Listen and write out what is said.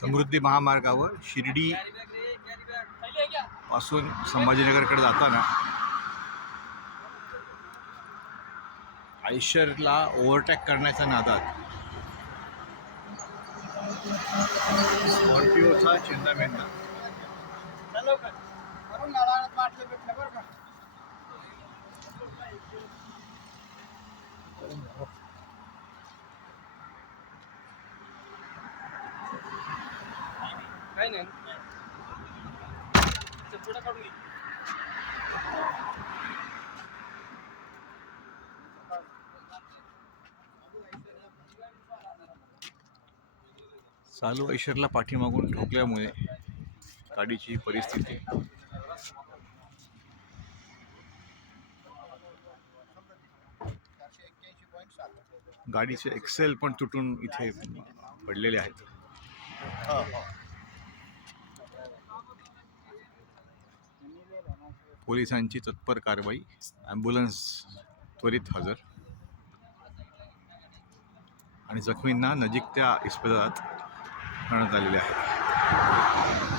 समृद्धी महामार्गावर शिर्डी पासून संभाजीनगरकडे जाताना आयशरला ओव्हरटॅक करण्याच्या नादात स्कॉर्पिओचा चेंदामेंदा. काय नाही. पुढे काढून घे चालू ऐशरला पाठीमागून ठोकल्यामुळे गाडीची परिस्थिती. गाडीचे एक्सेल पण तुटून इथे पडलेले आहेत. पोलिसांची तत्पर कारवाई. ॲम्ब्युलन्स त्वरित हजर. आणि जखमींना नजीकच्या इस्पितळात करण्यात आलेले आहे.